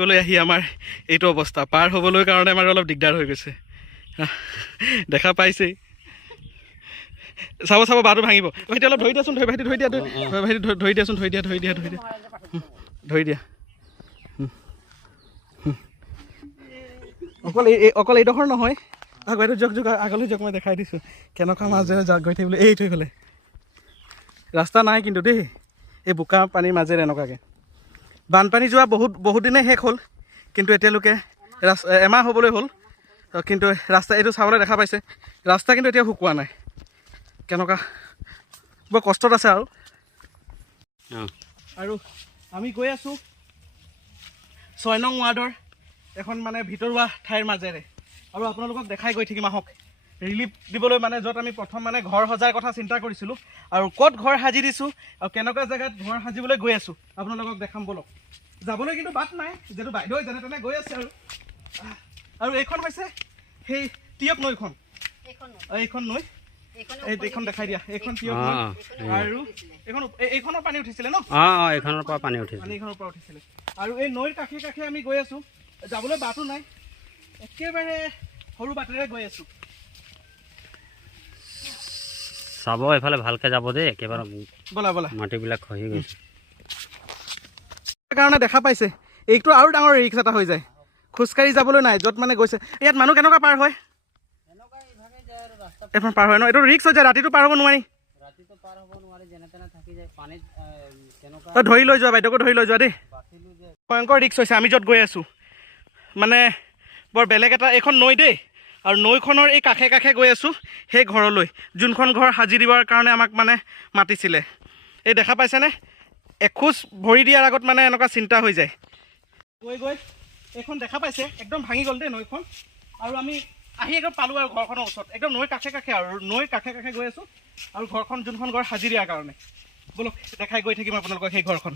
লৈ আহি আমাৰ এইটো অৱস্থা পাৰ হ'বলৈ কাৰণে আমাৰ অলপ দিগদাৰ হৈ গৈছে দেখা পাইছেই চাব চাব বাটো ভাঙিব ভাইটি অলপ ধৰি দিয়াচোন ভাইটি ধৰি দিয়া ভাইটি ধৰি দিয়াচোন ধৰি দিয়া অকল এইডোখৰ নহয় বাইদেউ জক আগলৈ জক মই দেখাই দিছোঁ কেনেকুৱা মাজেৰে জাক গৈ থাকিবলৈ এইটো এইফালে ৰাস্তা নাই কিন্তু দেই এই বোকা পানীৰ মাজেৰে এনেকুৱাকৈ বানপানী যোৱা বহুত দিনে শেষ হ'ল কিন্তু এতিয়ালৈকে এমাহ হ'বলৈ হ'ল কিন্তু ৰাস্তা এইটো চাবলৈ দেখা পাইছে ৰাস্তা কিন্তু এতিয়া শুকোৱা নাই কেনেকুৱা বৰ কষ্টত আছে আৰু আমি গৈ আছোঁ 6 নং ৱাৰ্ডৰ এখন মানে ভিতৰুৱা ঠাইৰ মাজেৰে আৰু আপোনালোকক দেখাই গৈ থাকিম আহক ৰিলিফ দিবলৈ মানে য'ত আমি প্ৰথম মানে ঘৰ সজাৰ কথা চিন্তা কৰিছিলোঁ আৰু ক'ত ঘৰ সাজি দিছোঁ আৰু কেনেকুৱা জেগাত ঘৰ সাজিবলৈ গৈ আছোঁ আপোনালোকক দেখাম বলক যাবলৈ কিন্তু বাট নাই যিহেতু বাইদেউ যেনে তেনে গৈ আছে আৰু এইখন হৈছে সেই টিয়ক নৈখন এইখন নৈ এইখন দেখাই দিয়া এইখন টিয়ক নৈ আৰু এইখনৰ পানী উঠিছিলে ন এইখনৰ পৰা পানী উঠিছিলে আৰু এই নৈৰ কাষে কাষে আমি গৈ আছোঁ যাবলৈ বাটো নাই একেবাৰে সৰু বাটেৰে গৈ আছোঁ চাব এফালে ভালকৈ যাব দেই একেবাৰে বলা মাটিবিলাক খহি গৈছে কাৰণে দেখা পাইছে এইটো আৰু ডাঙৰ ৰিক্স এটা হৈ যায় খোজকাঢ়ি যাবলৈ নাই য'ত মানে গৈছে ইয়াত মানুহ কেনেকুৱা পাৰ হয় এখন পাৰ হয় ন এইটো ৰিক্স হৈ যায় ৰাতিটো পাৰ হ'ব নোৱাৰি ধৰি লৈ যোৱা বাইদেউকো ধৰি লৈ যোৱা দেই ভয়ংকৰ ৰিক্স হৈছে আমি য'ত গৈ আছোঁ মানে বৰ বেলেগ এটা এইখন নৈ দেই আৰু নৈখনৰ এই কাষে কাষে গৈ আছোঁ সেই ঘৰলৈ যোনখন ঘৰ সাজি দিবৰ কাৰণে আমাক মানে মাতিছিলে এই দেখা পাইছেনে এখোজ ভৰি দিয়াৰ আগত মানে এনেকুৱা চিন্তা হৈ যায় গৈ এইখন দেখা পাইছে একদম ভাঙি গ'ল দেই নৈখন আৰু আমি আহি একদম পালোঁ আৰু ঘৰখনৰ ওচৰত একদম নৈৰ কাষে কাষে গৈ আছোঁ আৰু ঘৰখন যোনখন ঘৰ সাজি দিয়াৰ কাৰণে বলক দেখাই গৈ থাকিম আপোনালোকক সেই ঘৰখন